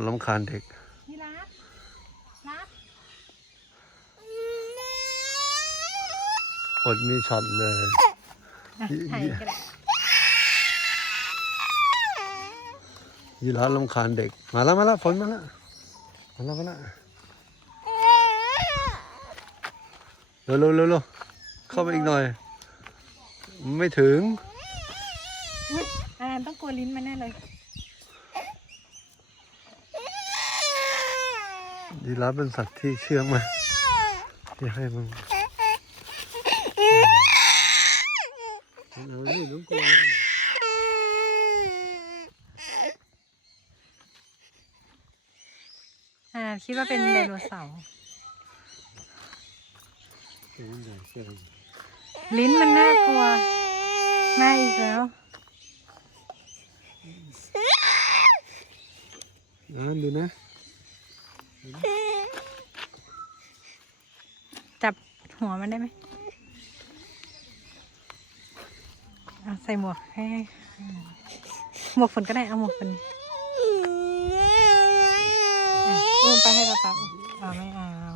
ดลำคาญเด็กนี่รับรับอดมีช็อตเลยถ่ายกันยีราฟลำคาญเด็ก มาแล้วมาแล้วฝนมาแล้วมาแล้วมาแล้วเร็วเร็วเร็วเร็วเข้าไปอีกหน่อย ไม่ถึงอุ๊ยอานันต้องกลัวลิ้นมันแน่เลย ยีราฟเป็นสัตว์ที่เชื่องมากที่ให้มันเอานี่น้องกลัวเลยอานันคิดว่าเป็นไดโนเสาร์เชื่องใหญ่เชื่องลิ้นมันน่ากลัวมาอีกแล้วอ่านดูนะ จับหัวมันได้ไหมเอาใส่หมวกให้หมวกฝนก็ได้ เอาหมวกฝนอุ้มไปให้ป๊าป๊าอุ้มเอาไม่เอา